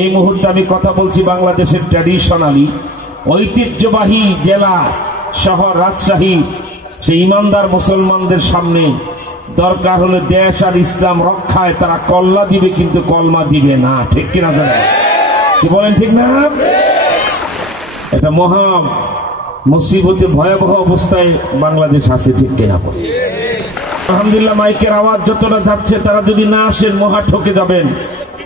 এই মুহূর্তে আমি কথা বলছি বাংলাদেশের ট্র্যাডিশনালি ঐতিহ্যবাহী জেলা শহর রাজশাহী, সেই ইমানদার মুসলমানদের সামনে দরকার হলে দেশ আর ইসলাম রক্ষায় তারা কল্লা দিবে, কিন্তু কলমা দিবে না। ঠিক কিনা জানেন? কি বলেন ঠিক না? এটা মহা মুসিবতে ভয়াবহ অবস্থায় বাংলাদেশ আছে। ঠিক কিনা? আলহামদুলিল্লাহ, মাইকের আওয়াজ যতটা যাচ্ছে তারা যদি না আসেন মহা ঠকে যাবেন।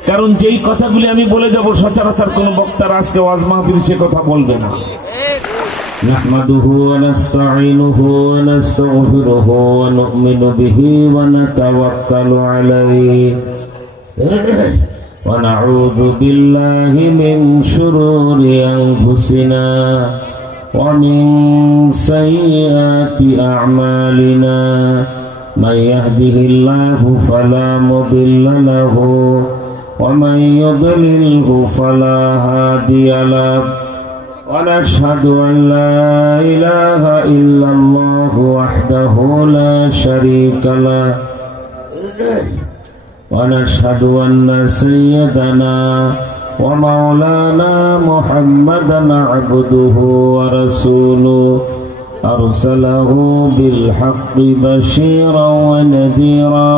কারণ যেই কথাগুলি আমি বলে যাব সচরাচর কোন বক্তার আজকে ওয়াজ মাহফিল সে কথা বলবে না। নাহমাদুহু ওয়া নাস্তাঈনুহু ওয়া নাস্তাগফিরুহু ওয়া নু'মিনু বিহি ওয়া নাতাওয়াক্কালু আলাইহি ওয়া নাউযু বিল্লাহি মিন শুরুরি আনফুসিনা ওয়া মিন সাইয়্যাতি আ'মালিনা মান ইয়াহদিহিল্লাহু ফালা মুদিল্লা লাহু ওয়া মান ইউদ্লিলহু ফালা হাদিয়া লাহু ওয়া নাশহাদু আন লা ইলাহা ইল্লাল্লাহু ওয়াহদাহু লা শারীকা লাহু ওয়া নাশহাদু আন্না সাইয়্যিদানা ওয়া মাওলানা মুহাম্মাদান আবদুহু ওয়া রাসূলুহু আরসালাহু বিল হাক্কি বাশীরান ওয়া নাযীরা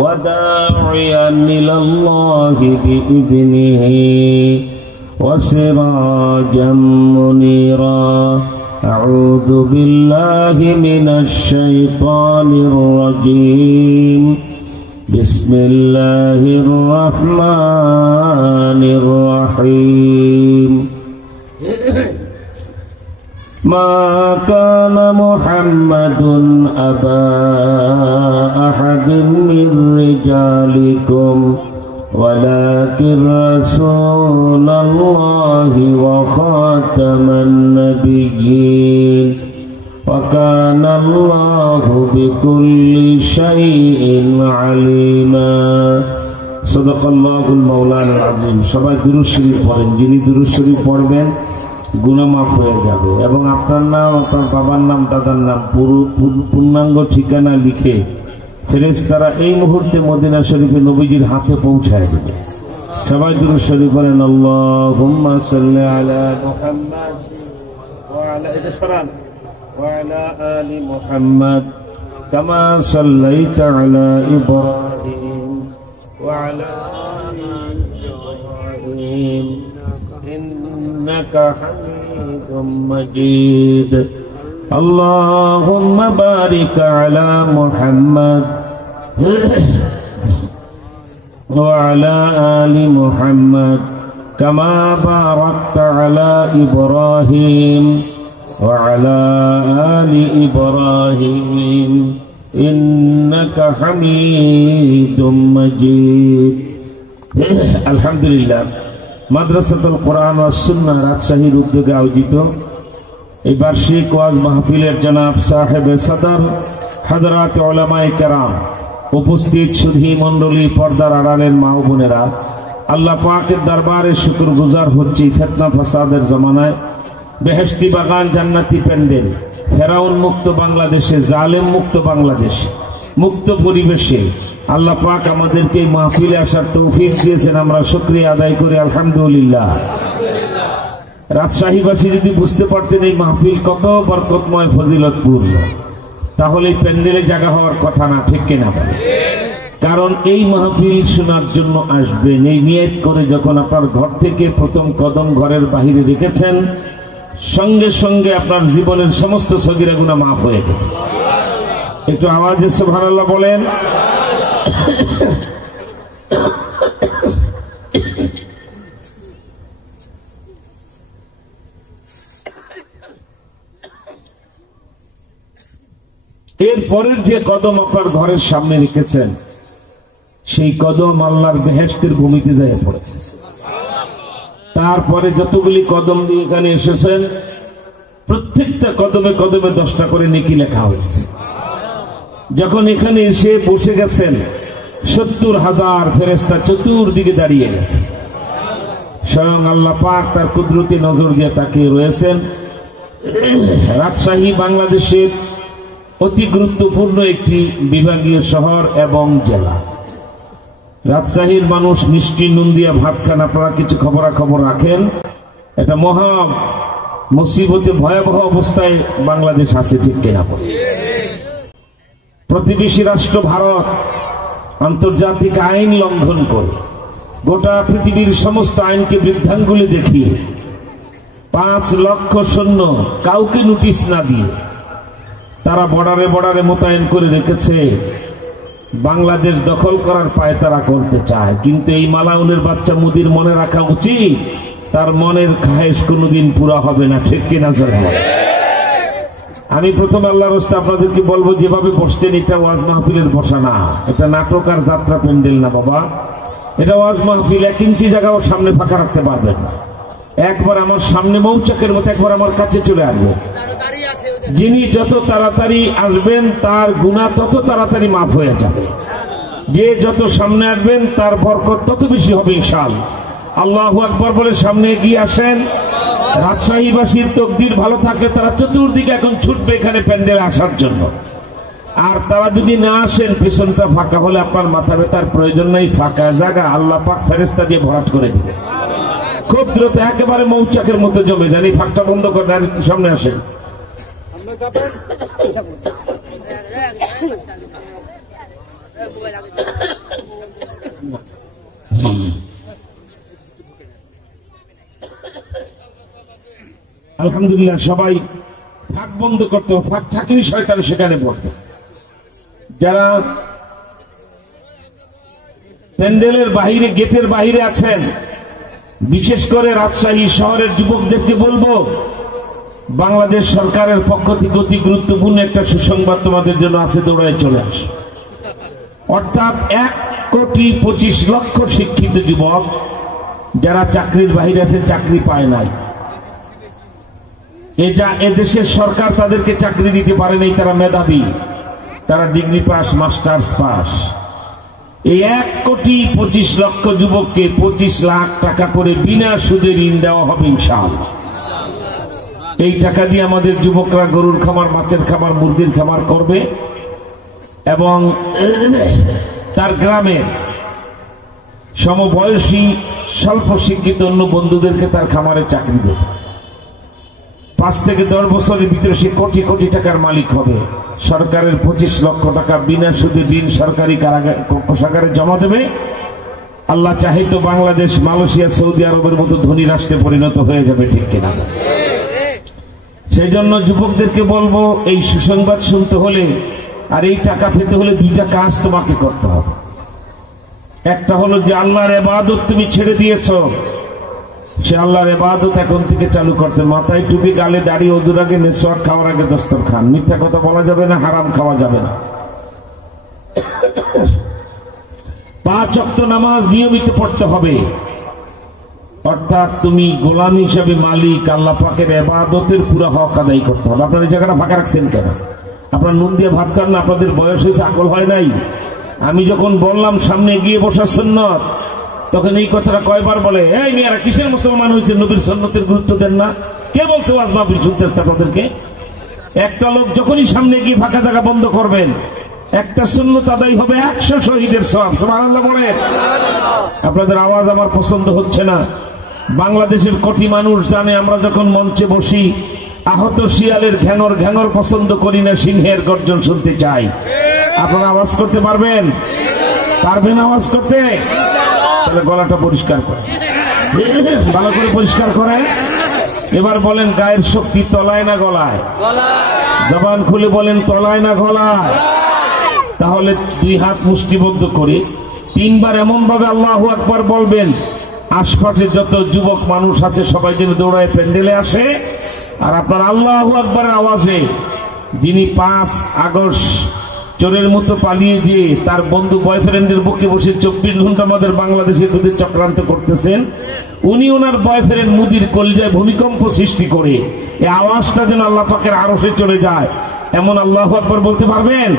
ওয়া দা'iয়ান ইলাল্লাহি বিইذনিহি ওয়া সিরাজাম মুনীরা। আউযু বিল্লাহি মিনাশ শাইতানির রাজীম। বিসমিল্লাহির রহমানির রহিম। মা কানা মুহাম্মাদুন আবা আহাদিন মির রিজালিকুম ওয়ালাকিন রাসূলুল্লাহি ওয়া খাতামান নাবিয়্যিন ওয়া কানা আল্লাহু বিকুল্লি শাইইন আলিমা। সাদাকাল্লাহুল মাওলানাল আযীম। সবাই দুরূদ শরীফ পড়েন। যিনি দুরূদ শরীফ পড়বেন গুনাহ মাফ হয়ে যাবে। এবং আপনার নাম, আপনার বাবার নাম, দাদার নাম, পূর্ণাঙ্গ ঠিকানা লিখে ফেরেশতারা এই মুহূর্তে মদিনা শরীফে নবীজির হাতে পৌঁছায় দেবে। সবাই দুরূদ শরীফ পড়েন। আল্লাহুম্মা সাল্লি আলা মুহাম্মাদ ওয়া আলা আলি মুহাম্মাদ কামা সাল্লাইতা আলা ইব্রাহিম ওয়া আলা আলি ইব্রাহিম ইন্নাকা হামিদুম মাজিদ। اللهم بارك على محمد وعلى آل محمد كما باركت على إبراهيم وعلى آل إبراهيم إنك حميد مجيد। الحمد لله। মাদ্রাসাতুল কোরআন ওয়াস সুন্নাহ রাজশাহীর উদ্যোগে আয়োজিত এই বার্ষিক ওয়াজ মাহফিলের জনাব সাহেব সদর হযরত উলামায়ে কেরাম, উপস্থিত সুধী মণ্ডলী, পর্দার আড়ালের মা ও বোনেরা, আল্লাহ পাকের দরবারে শুকরগুজার হচ্ছি ফিতনা ফাসাদের জমানায় বেহেশতি বাগান, জান্নাতি প্যান্ডেল, ফেরাউন মুক্ত বাংলাদেশে, জালেম মুক্ত বাংলাদেশে, মুক্ত পরিবেশে আল্লাহ পাক আমাদেরকে এই মাহফিলে আসার তৌফিক দিয়েছেন। আমরা শুকরিয়া আদায় করি আলহামদুলিল্লাহ। রাজশাহীবাসী যদি বুঝতে পারতেন এই মাহফিল কত বরকতময়, ফজিলতপূর্ণ, তাহলে এই প্যান্ডেলে জায়গা হওয়ার কথা না। ঠিক কিনা? কারণ এই মাহফিল শোনার জন্য আসবেন এই নিয়ত করে যখন আপনার ঘর থেকে প্রথম কদম ঘরের বাহিরে রেখেছেন, সঙ্গে সঙ্গে আপনার জীবনের সমস্ত সগীরা গুনাহ মাফ হয়ে গেছে। একটু আওয়াজে সুবহানাল্লাহ বলেন। এর পরের যে কদম আপনার ঘরের সামনে রেখেছেন, সেই কদম আল্লাহর বেহেশতের ভূমিতে যায় পড়েছে। তারপরে যতগুলি কদম দিয়ে এখানে এসেছেন, প্রত্যেকটা কদমে কদমে 10টা করে নেকি লেখা হয়েছে। যখন এখানে এসে বসে গেছেন, 70,000 ফেরেশতা চতুর্দিকে দাঁড়িয়ে গেছে। স্বয়ং আল্লাহ পাক তার কুদরতি নজর দিয়ে তাকিয়ে রয়েছেন। রাজশাহী বাংলাদেশের অতি গুরুত্বপূর্ণ একটি বিভাগীয় শহর এবং জেলা। রাজশাহীর মানুষ মিষ্টি নুন দিয়া ভাত খান, আপনারা কিছু খবরাখবর রাখেন। এটা মহা মুসিবতে ভয়াবহ অবস্থায় বাংলাদেশ আছে, ঠিক কিনা? প্রতিবেশী রাষ্ট্র ভারত আন্তর্জাতিক আইন লঙ্ঘন করে গোটা পৃথিবীর সমস্ত আইনকে বৃদ্ধাঙ্গুলি দেখিয়ে 5 লক্ষ সৈন্য কাউকে নোটিশ না দিয়ে তারা বর্ডারে বর্ডারে মোতায়েন করে রেখেছে। বাংলাদেশ দখল করার পায় তারা করতে চায়, কিন্তু এই মালাউনের বাচ্চা মুদির মনে রাখা উচিত তার মনের খায়েশ কোনোদিন পুরা হবে না, ঠিক কিনা? আমি প্রথম আল্লাহর রাস্তায় আপনাদেরকে বলবো, যেভাবে বসছেন এটা ওয়াজ মাহফিলের বসা না, এটা নাটক আর যাত্রা প্যান্ডেল না বাবা, এটা ওয়াজ মাহফিল। 1 ইঞ্চি জায়গাও সামনে ফাঁকা রাখতে পারবেন না। একবার আমার সামনে মৌচাকের মতো একবার আমার কাছে চলে আসবে। যিনি যত তাড়াতাড়ি আসবেন তার গুনাহ তত তাড়াতাড়ি মাফ হয়ে যাবে। যে যত সামনে আসবেন তার বরকত তত বেশি হবে ইনশাআল্লাহ। আল্লাহু আকবার বলে সামনে এগিয়ে আসেন। রাজশাহীবাসীর তকদির ভালো থাকলে তারা চতুর্দিকে এখন ছুটবে এখানে প্যান্ডেলে আসার জন্য। আর তারা যদি না আসেন, পেছনটা ফাঁকা হলে আপনার মাথা ব্যথার প্রয়োজন নেই, ফাঁকা জায়গা আল্লাহ পাক ফেরেশতা দিয়ে ভরাট করে দিবে। খুব দ্রুত একেবারে মৌচাকের মতো জমে যান। এই ফাঁকটা বন্ধ করে সামনে আসেন। আলহামদুলিল্লাহ, সবাই ফাঁক বন্ধ করতে, ফাঁক থাকেনি শয়তান সেখানে পড়বে। যারা প্যান্ডেলের বাহিরে, গেটের বাহিরে আছেন, বিশেষ করে রাজশাহী শহরের যুবকদেরকে বলবো, বাংলাদেশ সরকারের পক্ষ থেকে অতি গুরুত্বপূর্ণ একটা সুসংবাদ তোমাদের জন্য আছে, দৌড়ায় চলে আস। অর্থাৎ 1,25,00,000 শিক্ষিত যুবক যারা চাকরির বাহিরে আছে, চাকরি পায় নাই। এদেশের সরকার তাদেরকে চাকরি দিতে পারে নাই, তারা মেধাবী, তারা ডিগ্রি পাস, মাস্টার্স পাস। এই 1,25,00,000 যুবককে 25 লাখ টাকা করে বিনা সুদে ঋণ দেওয়া হবে ইনশাআল্লাহ। এই টাকা দিয়ে আমাদের যুবকরা গরুর খামার, মাছের খামার, মুরগির খামার করবে এবং তার গ্রামে সমবয়সী স্বল্প শিক্ষিত অন্য বন্ধুদেরকে তার খামারে চাকরি দেবে। 5 থেকে 10 বছরের ভিতরে সে কোটি কোটি টাকার মালিক হবে। সরকারের 25 লক্ষ টাকা বিনা সুদে ঋণ সরকারি কোষাগারে জমা দেবে। আল্লাহ চাহে তো বাংলাদেশ মালয়েশিয়া, সৌদি আরবের মতো ধনী রাষ্ট্রে পরিণত হয়ে যাবে, ঠিক কিনা? সেই জন্য যুবকদেরকে বলবো, এই সুসংবাদ শুনতে হলে আর এই টাকা পেতে হলে 2টা কাজ তোমাকে করতে হবে। একটা হলো যে আল্লাহর ইবাদত তুমি ছেড়ে দিয়েছ, সে আল্লাহর ইবাদত এখন থেকে চালু করতে। মাথায় টুপি, গালে দাড়ি, ওযুর আগে মিসওয়াক, খাওয়ার আগে দস্তরখান। মিথ্যা কথা বলা যাবে না, হারাম খাওয়া যাবে না। 5 ওয়াক্ত নামাজ নিয়মিত পড়তে হবে। অর্থাৎ তুমি গোলাম হিসাবে মালিক আল্লাহ পাকের ইবাদতের পুরো হক আদায় করতে হবে। আপনার এই জায়গাটা ফাঁকা রাখছেন কেন? আপনার নুন দিয়ে ভাত খান না, আপনাদের বয়স হয়েছে, আকল হয় নাই। আমি যখন বললাম সামনে গিয়ে বসার সুন্নত, তখন এই কথাটা কয়বার বলে, এই মেয়েরা কিসের মুসলমান হয়েছে, নবীর সুন্নতের গুরুত্ব দেন না? কে বলছে ওয়াজ মাহফিল শুনতে আসতে আপনাদেরকে? একটা লোক যখনই সামনে গিয়ে ফাঁকা জায়গা বন্ধ করবেন, একটা সুন্নত আদায় হবে 100 শহীদের সওয়াব। সুবহানাল্লাহ বলেন। আপনাদের আওয়াজ আমার পছন্দ হচ্ছে না। বাংলাদেশের কোটি মানুষ জানে আমরা যখন মঞ্চে বসি, আহত শিয়ালের ঘ্যাঙর ঘ্যাঙর পছন্দ করি না, সিংহের গর্জন শুনতে চাই। আপনারা আওয়াজ করতে পারবেন? পারবেন আওয়াজ করতে? তাহলে গলাটা পরিষ্কার করে, ভালো করে পরিষ্কার করে। এবার বলেন, গায়ের শক্তি তলায় না গলায়? জবান খুলে বলেন, তলায় না গলায়? তাহলে 2 হাত মুষ্টিবদ্ধ করে 3 বার এমন ভাবে আল্লাহু আকবার বলবেন, আশপাশে যত যুবক মানুষ আছে সবাই যেন দৌড়ায় প্যান্ডেলে আসে। আর আপনার আল্লাহু আকবারের আওয়াজে যিনি 5 আগস্ট চোরের মতো পালিয়ে গিয়ে তার বন্ধু বয়ফ্রেন্ডের বুকে বসে 24 ঘন্টা আমাদের বাংলাদেশে দুধের চক্রান্ত করতেছেন, উনি ওনার বয়ফ্রেন্ড মুদির কলিজায় ভূমিকম্প সৃষ্টি করে এই আওয়াজটা যেন আল্লাহ পাকের আরশে চলে যায়, এমন আল্লাহু আকবার বলতে পারবেন?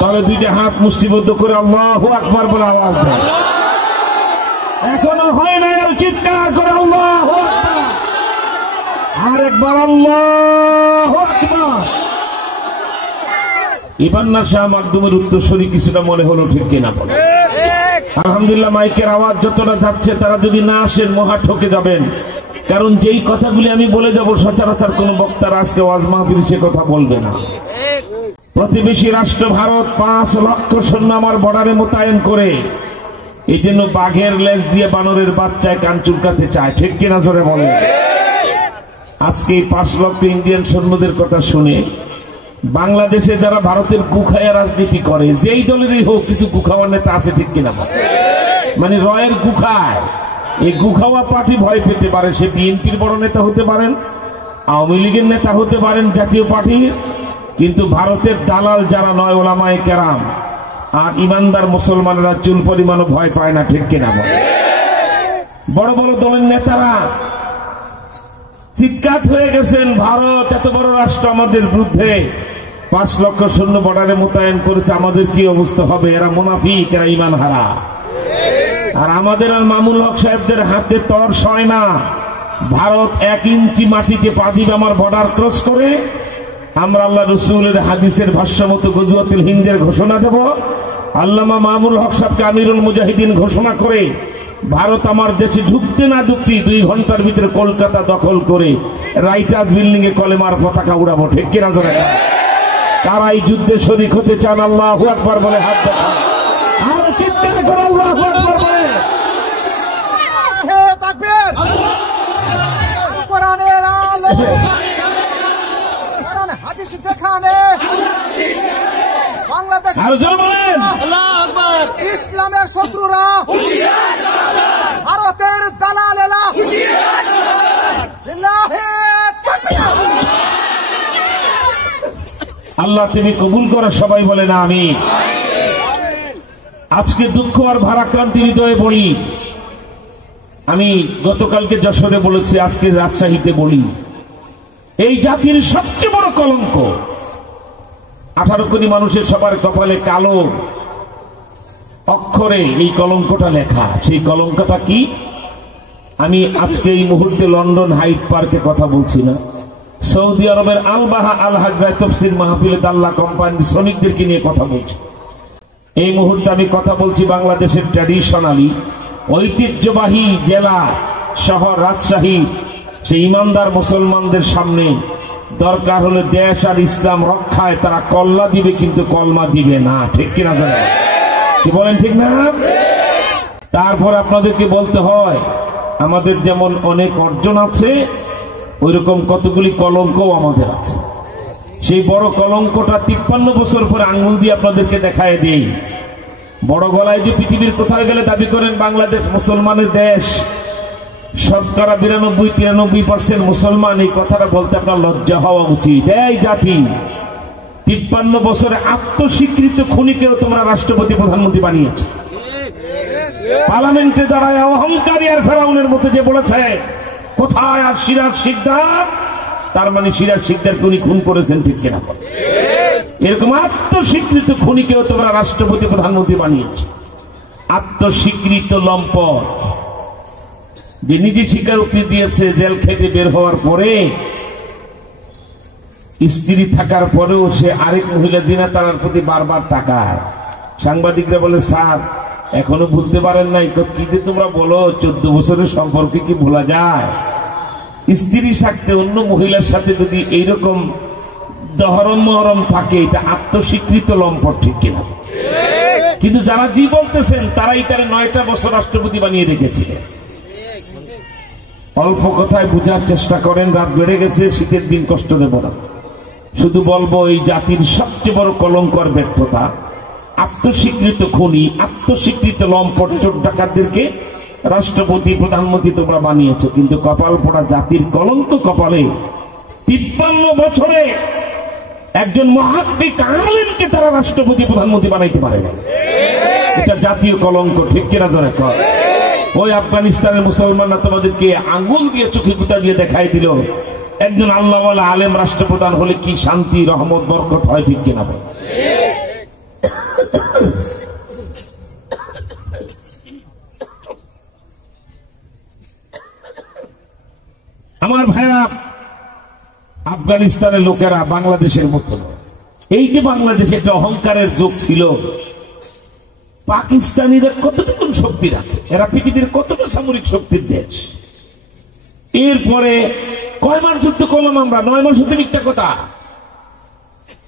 তাহলে 2টা হাত মুষ্টিবদ্ধ করে আল্লাহু আকবার বলে আওয়াজ দেন। এখনো হয় না, আর চিৎকার করে আল্লাহু আকবার, আরেকবার আল্লাহু আকবার। এবার না শাহ মাকদুমের উত্তরসূরি কিছুটা মনে হলো, ঠিক কিনা বলে? আলহামদুলিল্লাহ মাইকের আওয়াজ যতটা যাচ্ছে তারা যদি না আসেন মহা ঠকে যাবেন, কারণ যেই কথাগুলি আমি বলে যাব সচরাচর কোন বক্তার আজকে ওয়াজ মাহফিল সে কথা বলবে না। প্রতিবেশী রাষ্ট্র ভারত 5 লক্ষ সৈন্য আমার বর্ডারে মোতায়েন করে এই জন্য বাঘের লেজ দিয়ে বানরের বাচ্চায় কান চুলকাতে চায়, ঠিক কিনা জোরে বলে। আজকে 5 লক্ষ ইন্ডিয়ান সৈন্যদের কথা শুনে বাংলাদেশে যারা ভারতের কুখায়া রাজনীতি করে, যেই দলেরই হোক কিছু কুখাওয়া নেতা আছে, ঠিক কিনা, মানে রয়ের কুখায় এই কুখাওয়া পার্টি ভয় পেতে পারে। সে বিএনপির বড় নেতা হতে পারেন, আওয়ামী লীগের নেতা হতে পারেন, জাতীয় পার্টির, কিন্তু ভারতের দালাল যারা নয় ওলামায়ে কেরাম আর ইমানদার মুসলমানেরা চুল পরিমাণও ভয় পায় না, ঠিক কিনা। বড় বড় দলের নেতারা চিৎকার হয়ে গেছেন, ভারত এত বড় রাষ্ট্র আমাদের বিরুদ্ধে 5 লক্ষ সৈন্য বর্ডারে মোতায়েন করেছে, আমাদের কি অবস্থা হবে। এরা মুনাফিক, এরা ইমান হারা। আর আমাদের আর মামুল হক সাহেবদের হাতে তর সয় না। ভারত 1 ইঞ্চি মাটিতে পা দিবে আমার বর্ডার ক্রস করে, আমরা আল্লাহ রসুলের হাদিসের ভাষ্য মতো গজওয়াতুল হিন্দের ঘোষণা দেব। আল্লামা মামুল হক সাহেবকে আমিরুল মুজাহিদিন ঘোষণা করে ভারত আমার দেশে ঢুকতে না ঢুকতে 2 ঘন্টার ভিতরে কলকাতা দখল করে রাইটার বিল্ডিং এ কলেমার পতাকা উড়াবো, ঠিক কিনা জোরে। কারা এই যুদ্ধে শরীক হতে চান আল্লাহু আকবার বলে হাত দেখান, আর চিৎকার করে আল্লাহু আকবার বলে। তাকবীর, কোরআনের আলো, কোরআন হাদিস যেখানে বাংলাদেশ ইসলামের শত্রুরা, ভারতের দালালেরা, আল্লাহ তুমি কবুল করো, সবাই বলে না আমি। আজকে দুঃখ আর ভারাক্রান্তি হৃদয়ে বলি। আমি গতকালকে যশোরে বলেছি, আজকে রাজশাহীতে বলি, এই জাতির সবচেয়ে বড় কলঙ্ক 18 কোটি মানুষের সবার কপালে কালো অক্ষরে এই কলঙ্কটা লেখা। সেই কলঙ্কটা কি? আমি আজকে এই মুহূর্তে লন্ডন হাইট পার্কে কথা বলছি না, সৌদি আরবের আল বাহা আল হাজরায় তফসির মাহফিলে দাল্লা কোম্পানির শ্রমিকদেরকে নিয়ে কথা বলছি। এই মুহূর্তে আমি কথা বলছি বাংলাদেশের ট্র্যাডিশনালি ঐতিহ্যবাহী জেলা শহর রাজশাহী, সেই ইমানদার মুসলমানদের সামনে দরকার হলে দেশ আর ইসলাম রক্ষায় তারা কল্লা দিবে, কিন্তু কলমা দিবে না, ঠিক কিনা জানেন, কি বলেন, ঠিক না? তারপর আপনাদেরকে বলতে হয় আমাদের যেমন অনেক অর্জন আছে, ওই রকম কতগুলি কলঙ্কও আমাদের আছে। সেই বড় কলঙ্কটা 53 বছর পরে আঙ্গুল দিয়ে আপনাদেরকে দেখায় দেই। বড় গলায় যে পৃথিবীর কোথায় গেলে দাবি করেন বাংলাদেশ মুসলমানের দেশ, শতকরা 92-93% মুসলমান, এই কথাটা বলতে আপনার লজ্জা হওয়া উচিত। এই জাতি 53 বছরে আত্মস্বীকৃত খুনিকেও তোমরা রাষ্ট্রপতি প্রধানমন্ত্রী বানিয়েছে। পার্লামেন্টে দাঁড়ায় অহংকারী আর ফেরাউনের মতো যে বলেছে কোথায় আর সিরাজ শিকদার, তার মানে সিরাজ শিকদারকে উনি খুন করেছেন, ঠিক কিনা? এরকম আত্মস্বীকৃত খুনিকেও তোমরা রাষ্ট্রপতি প্রধানমন্ত্রী বানিয়েছে। আত্মস্বীকৃত লম্পট যে নিজে স্বীকারোক্তি দিয়েছে জেল খেটে বের হওয়ার পরে, স্ত্রী থাকার পরেও সে আরেক মহিলা জিনা তার প্রতি বারবার তাকায়। সাংবাদিকরা বলে, স্যার এখনো বুঝতে পারেন নাই? কি যে তোমরা বলো, 14 বছরের সম্পর্কে কি ভোলা যায়? স্ত্রী সাথে অন্য মহিলার সাথে যদি এইরকম দহরম মহরম থাকে, এটা আত্মস্বীকৃত লম্পট, ঠিক কিনা? কিন্তু যারা জি বলতেছেন তারাই তারা 9টা বছর রাষ্ট্রপতি বানিয়ে রেখেছিলেন। অল্প কথায় বুঝার চেষ্টা করেন, রাত বেড়ে গেছে, শীতের দিন কষ্ট দেব না। শুধু বলবো এই জাতির সবচেয়ে বড় কলঙ্কর ব্যর্থতা আত্মস্বীকৃত খুনি, আত্মস্বীকৃত লম্পট চোর ডাকাতদেরকে রাষ্ট্রপতি প্রধানমন্ত্রী তোমরা বানিয়েছ। কিন্তু কপাল পোড়া জাতির কলঙ্ক কপালে 53 বছরে একজন মহাদ্দিক আলেমকে তারা রাষ্ট্রপতি প্রধানমন্ত্রী বানাইতে পারে না। এটা জাতীয় কলঙ্ক, ঠিক কিনা জোরে কর। ওই আফগানিস্তানের মুসলমানরা তোমাদেরকে আঙ্গুল দিয়ে চোখে কুতা দিয়ে দেখাই দিল একজন আল্লাহওয়ালা আলেম রাষ্ট্রপ্রধান হলে কি শান্তি, রহমত, বরকত হয়, ঠিক কিনা? আমার ভাইরা, আফগানিস্তানের লোকেরা বাংলাদেশের মতো, এই যে বাংলাদেশে একটা অহংকারের যুগ ছিল, পাকিস্তানিরা কতটুকু শক্তি রাখে, এরা পৃথিবীর কতটা সামরিক শক্তির দেশ। এরপরে কয় মাস যুদ্ধ করলাম আমরা, 9 মাস হতে মিথ্যা কথা।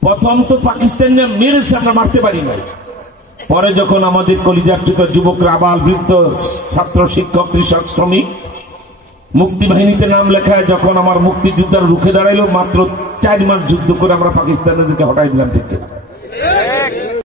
প্রথম তো পাকিস্তানিরা মেরেছে, আমরা মারতে পারি না। পরে যখন আমাদের কলিজার টুকরা যুবকরা, আবাল বৃদ্ধ, ছাত্র, শিক্ষক, কৃষক, শ্রমিক মুক্তি বাহিনীতে নাম লেখায়, যখন আমার মুক্তিযোদ্ধারা রুখে দাঁড়াইলো, মাত্র 4 মাস যুদ্ধ করে আমরা পাকিস্তানিদেরকে হটাই দিলাম। ঠিক